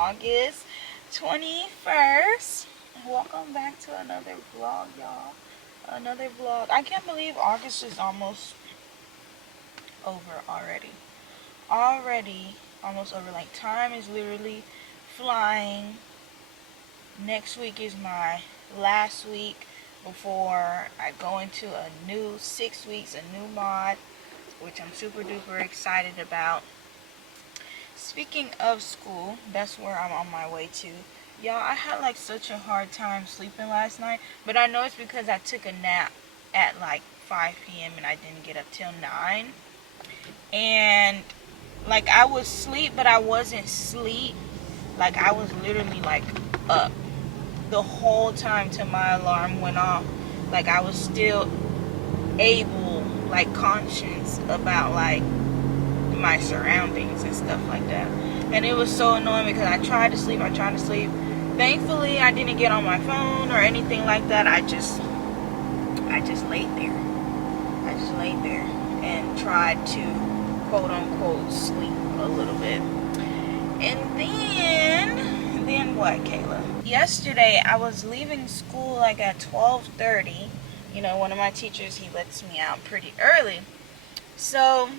August 21st. Welcome back to another vlog, y'all. Another vlog. I can't believe August is almost over already. Almost over. Like, time is literally flying. Next week is my last week before I go into a new 6 weeks, a new mod, which I'm super duper excited about. Speaking of school, that's where I'm on my way to. Y'all, I had like such a hard time sleeping last night, but I know it's because I took a nap at like 5 p.m. and I didn't get up till 9. And like I was asleep, but I wasn't asleep. Like I was literally like up the whole time till my alarm went off. Like I was still able, like conscious about like my surroundings and stuff like that. And it was so annoying because I tried to sleep. Thankfully I didn't get on my phone or anything like that. I just laid there. And tried to quote unquote sleep a little bit. And then what, Kayla? Yesterday I was leaving school like at 12:30. You know, one of my teachers, he lets me out pretty early. So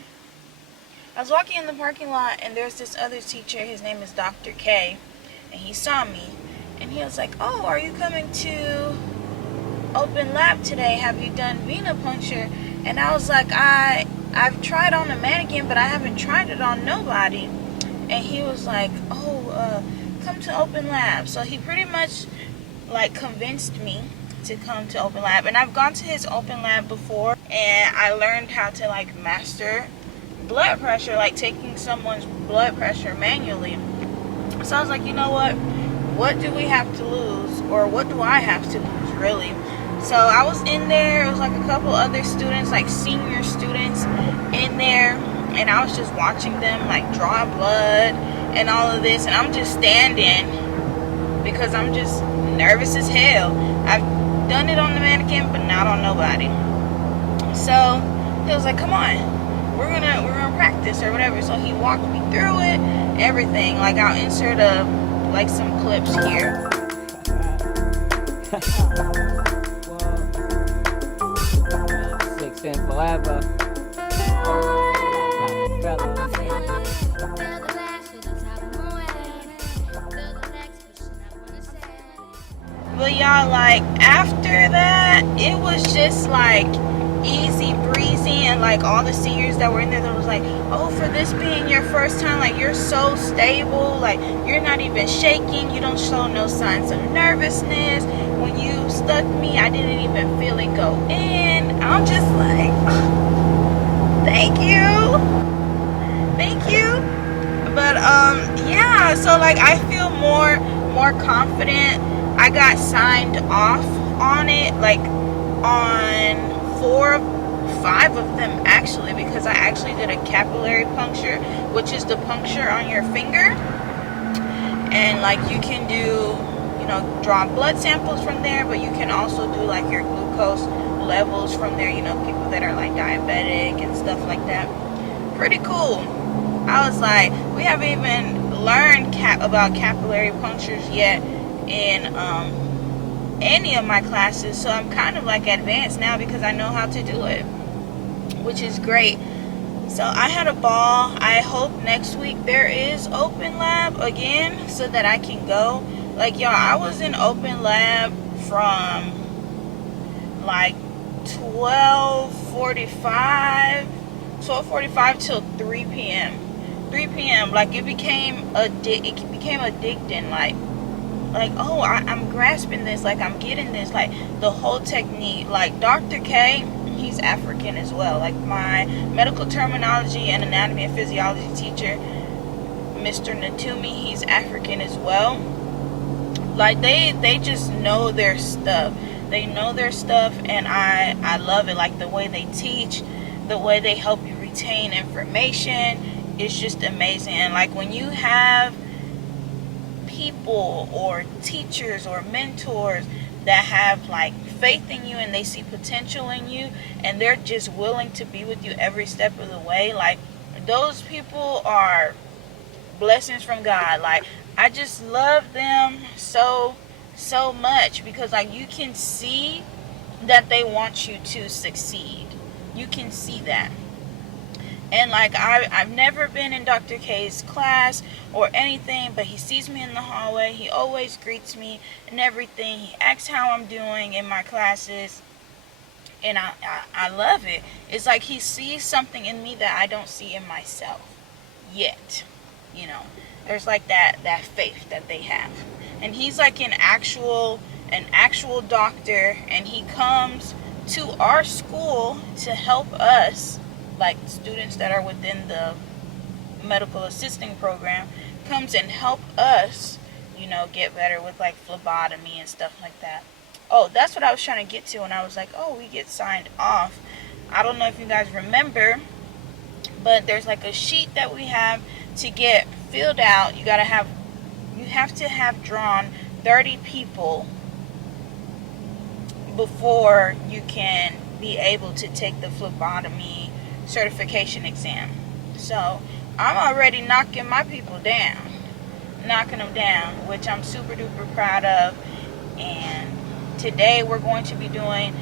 I was walking in the parking lot and there's this other teacher. His name is Dr. K. And he saw me and he was like, "Oh, are you coming to open lab today? Have you done venipuncture?" And I was like, I've tried on a mannequin, but I haven't tried it on nobody. And he was like, "Oh, come to open lab." So he pretty much like convinced me to come to open lab. And I've gone to his open lab before and I learned how to like master blood pressure, like taking someone's blood pressure manually. So I was like, you know what do we have to lose, or what do I have to lose really? So I was in there. It was like a couple other students, like senior students in there, and I was just watching them like draw blood and all of this, and I'm just standing because I'm just nervous as hell. I've done it on the mannequin but not on nobody. So he was like, "Come on, we're gonna practice," or whatever. So he walked me through it, everything. Like I'll insert like some clips here. 6 forever. But y'all, like after that, it was just like easy breezy, and like all the seniors that were in there, that was like, "Oh, for this being your first time, like you're so stable, like you're not even shaking, you don't show no signs of nervousness. When you stuck me, I didn't even feel it go in." I'm just like, thank you. But yeah, so like I feel more confident. I got signed off on it, like on 5 of them actually, because I actually did a capillary puncture, which is the puncture on your finger. And like you can do, you know, draw blood samples from there, but you can also do like your glucose levels from there, you know, people that are like diabetic and stuff like that. Pretty cool. I was like, we haven't even learned about capillary punctures yet in any of my classes, so I'm kind of like advanced now because I know how to do it, which is great. So I had a ball. I hope next week there is open lab again so that I can go. Like y'all, I was in open lab from like 12:45 till 3 p.m. Like it became addicting. Like, oh, I'm grasping this, like I'm getting this, like the whole technique. Like Dr. K, he's African as well. Like my medical terminology and anatomy and physiology teacher, Mr. Natumi, he's African as well. Like they just know their stuff. They know their stuff, and I love it. Like the way they teach, the way they help you retain information, it's just amazing. And like when you have people or teachers or mentors that have like faith in you and they see potential in you and they're just willing to be with you every step of the way, like those people are blessings from God. Like, I just love them so much, because like you can see that they want you to succeed. You can see that. And like I've never been in Dr. K's class or anything, but he sees me in the hallway. He always greets me and everything. He asks how I'm doing in my classes. And I love it. It's like he sees something in me that I don't see in myself yet. You know, there's like that faith that they have. And he's like an actual doctor, and he comes to our school to help us, like students that are within the medical assisting program, comes and help us, you know, get better with like phlebotomy and stuff like that. Oh, that's what I was trying to get to when I was like, oh, we get signed off. I don't know if you guys remember, but there's like a sheet that we have to get filled out. You have to have drawn 30 people before you can be able to take the phlebotomy certification exam. So I'm already knocking my people down, knocking them down, which I'm super duper proud of. And today we're going to be drawing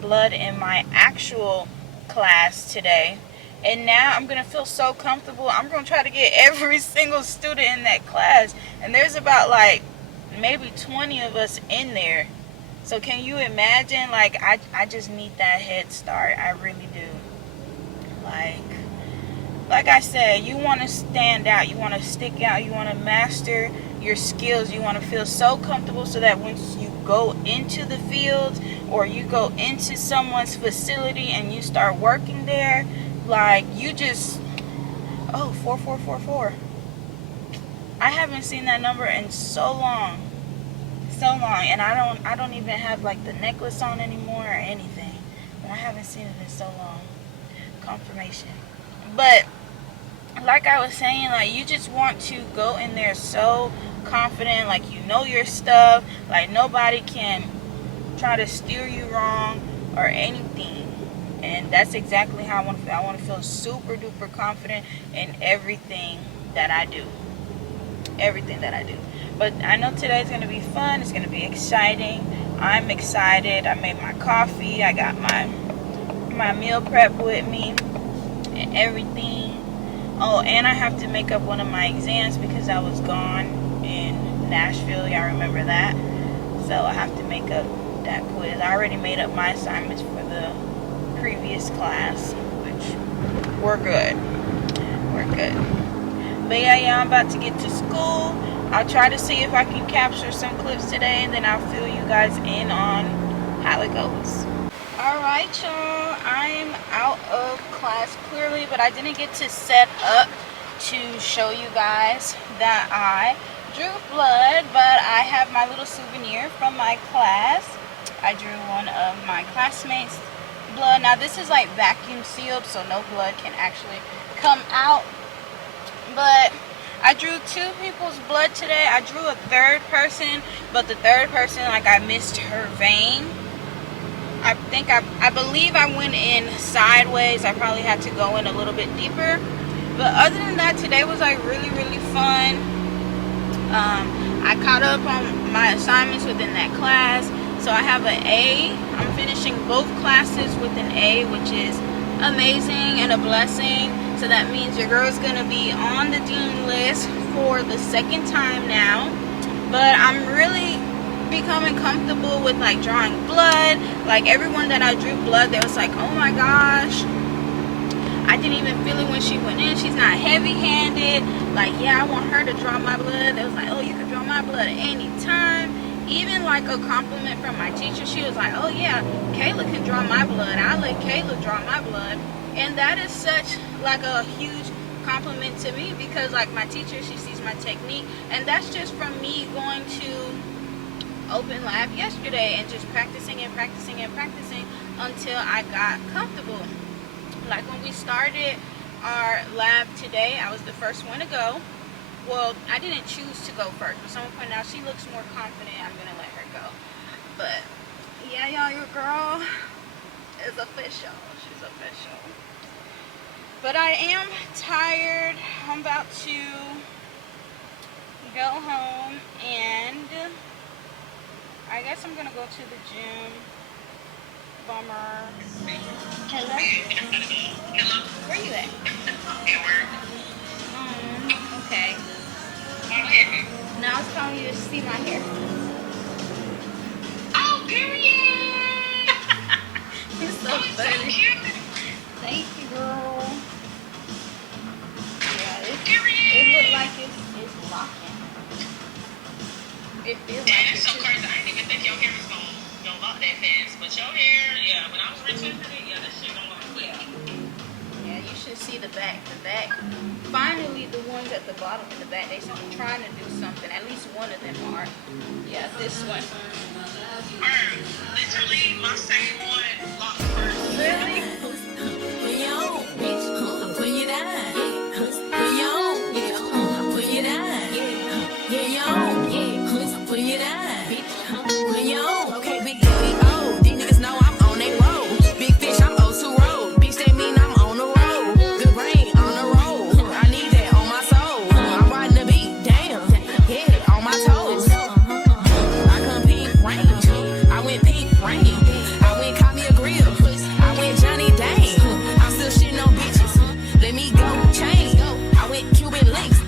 blood in my actual class today. And now I'm going to feel so comfortable. I'm going to try to get every single student in that class. And there's about like maybe 20 of us in there. So can you imagine? Like, I just need that head start. I really do. Like I said, you want to stand out. You want to stick out. You want to master your skills. You want to feel so comfortable so that once you go into the field or you go into someone's facility and you start working there, like you just, 4444. I haven't seen that number in so long, and I don't even have like the necklace on anymore or anything, but I haven't seen it in so long. Confirmation. But like I was saying, like you just want to go in there so confident, like you know your stuff, like nobody can try to steer you wrong or anything. And that's exactly how I want to feel. I want to feel super duper confident in everything that I do. Everything that I do. But I know today's going to be fun. It's going to be exciting. I'm excited. I made my coffee. I got my meal prep with me and everything. Oh, and I have to make up one of my exams because I was gone in Nashville. Y'all remember that? So I have to make up that quiz. I already made up my assignments for the previous class, which we're good. We're good. But yeah, I'm about to get to school. I'll try to see if I can capture some clips today, and then I'll fill you guys in on how it goes. Alright, y'all. I'm out of class clearly, but I didn't get to set up to show you guys that I drew blood, but I have my little souvenir from my class. I drew one of my classmates' blood. Now this is like vacuum sealed, so no blood can actually come out. But I drew 2 people's blood today. I drew a third person, but the third person, like I missed her vein. I believe I went in sideways. I probably had to go in a little bit deeper. But other than that, today was like really, really fun. I caught up on my assignments within that class. So I have an A. I'm finishing both classes with an A, which is amazing and a blessing. So that means your girl's gonna be on the dean list for the 2nd time now. But I'm really becoming comfortable with like drawing blood. Like everyone that I drew blood, they was like, oh my gosh, I didn't even feel it when she went in. She's not heavy-handed. Like, yeah, I want her to draw my blood. They was like, oh, you can draw my blood anytime. Even like a compliment from my teacher. She was like, oh yeah, Kayla can draw my blood. I'll let Kayla draw my blood. And that is such like a huge compliment to me, because like my teacher, she sees my technique, and that's just from me going to open lab yesterday and just practicing and practicing and practicing until I got comfortable. Like when we started our lab today, I was the first one to go. Well, I didn't choose to go first, but someone pointed out she looks more confident. I'm gonna let her go. But yeah, y'all, your girl is official. She's official. But I am tired. I'm about to go home and I guess I'm gonna go to the gym. Bummer. Hello? Hello? Where you at? At work. Okay. Okay. Now I was calling you to see my hair. Oh, period! It's so Oh, it's so funny. cute! Thank you, girl. Yeah, it Period! looks like it's locking. It feels Yeah, like that's it so too. crazy. I didn't even think your hair was gonna lock that fast. But your hair, yeah, when I was retwisting it, yeah, that shit gonna lock quick. Yeah, you should see the back. The back. Finally, the ones at the bottom in the back, they are trying to do something. At least one of them are. Yeah, this one. Literally, my same one locked first. Really? Put you on, bitch. Put you down. Put you on, bitch. Put you down. Put you on, put you down, bitch. Put you on. Okay, big daddy, oh, these niggas know I'm on they road. Big fish, I'm O2 road. Bitch, that mean I'm on the road. Good brain on the road. I need that on my soul. I'm riding the beat, damn. Yeah, on my toes. I compete range. I went pink rain. I went caught me a grill. I went Johnny Dane. I'm still shitting on bitches. Let me go change. I went Cuban links.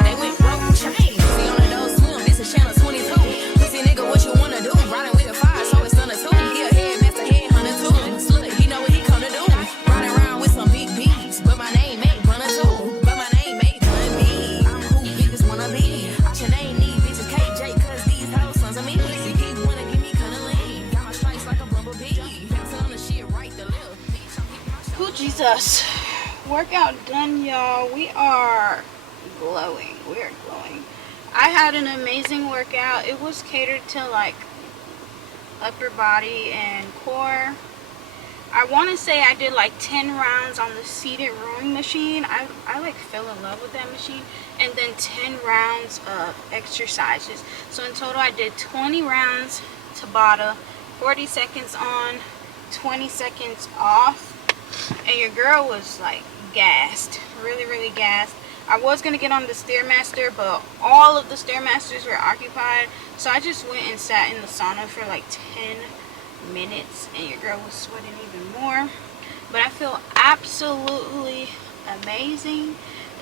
They went broke chain. See on the door swim. This is channel 22. Pussy nigga, what you wanna do? Riding with a fire, so it's under two. He a headmaster, headhunter too. Look, he know what he come to do. Riding around with some big beats, but my name ain't Bunna too. But my name ain't Bun B. I'm who bitches wanna be. Your name need bitches KJ, cause these hoes sons of me. He wanna give me cunnilingus. Got my stripes like a bumblebee. Telling the shit right to left. Bitch, I'm keeping my Oh, Jesus. Workout done, y'all. We are glowing. We are glowing. I had an amazing workout. It was catered to like upper body and core. I want to say I did like 10 rounds on the seated rowing machine. I like fell in love with that machine. And then 10 rounds of exercises. So in total I did 20 rounds Tabata, 40 seconds on, 20 seconds off. And your girl was like gassed, really gassed. I was gonna get on the Stairmaster, but all of the Stairmasters were occupied, so I just went and sat in the sauna for like 10 minutes, and your girl was sweating even more. But I feel absolutely amazing.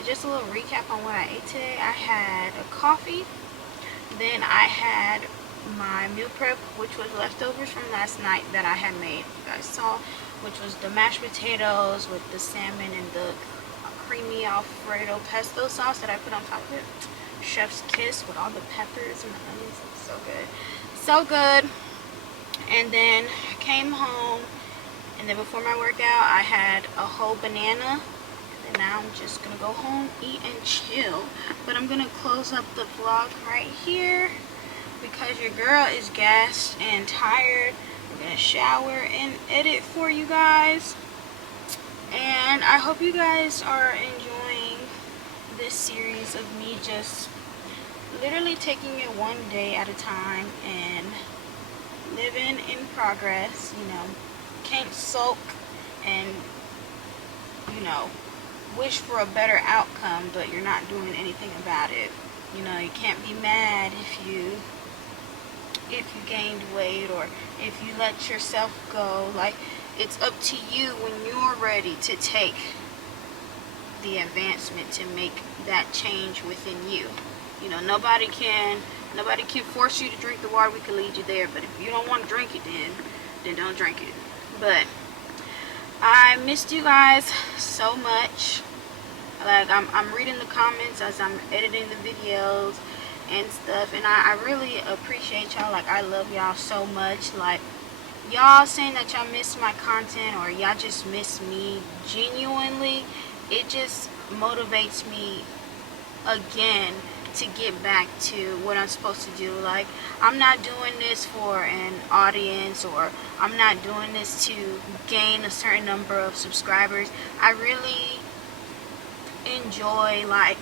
Just a little recap on what I ate today. I had a coffee, then I had my meal prep, which was leftovers from last night that I had made. You guys saw, which was the mashed potatoes with the salmon and the creamy Alfredo pesto sauce that I put on top of it. Chef's kiss with all the peppers and the onions. It's so good. So good. And then I came home, and then before my workout I had a whole banana. And now I'm just gonna go home, eat, and chill. But I'm gonna close up the vlog right here because your girl is gassed and tired. We're gonna shower and edit for you guys. And I hope you guys are enjoying this series of me just literally taking it one day at a time and living in progress. You know, can't sulk and, you know, wish for a better outcome, but you're not doing anything about it. You know, you can't be mad if you gained weight or if you let yourself go. Like, it's up to you when you're ready to take the advancement to make that change within you. You know, nobody can force you to drink the water. We can lead you there, but if you don't want to drink it, then don't drink it. But I missed you guys so much. Like, I'm reading the comments as I'm editing the videos and stuff, and I really appreciate y'all. Like, I love y'all so much. Like, y'all saying that y'all miss my content or y'all just miss me, genuinely, it just motivates me again to get back to what I'm supposed to do. Like, I'm not doing this for an audience, or I'm not doing this to gain a certain number of subscribers. I really enjoy, like,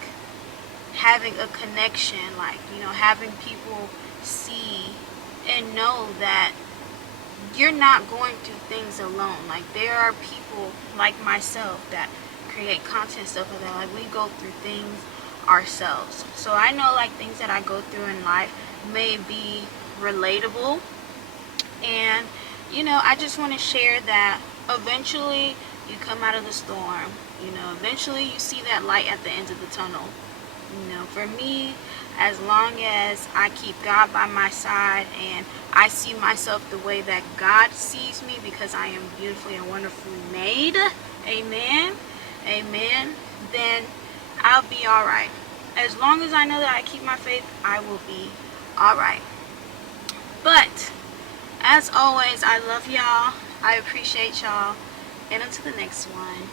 having a connection, like, you know, having people see and know that you're not going through things alone. Like, there are people like myself that create content, stuff like that. Like, we go through things ourselves. So I know, like, things that I go through in life may be relatable, and you know, I just want to share that eventually you come out of the storm. You know, eventually you see that light at the end of the tunnel. You know, for me, as long as I keep God by my side and I see myself the way that God sees me, because I am beautifully and wonderfully made, amen, amen, then I'll be alright. As long as I know that I keep my faith, I will be alright. But as always, I love y'all. I appreciate y'all. And until the next one.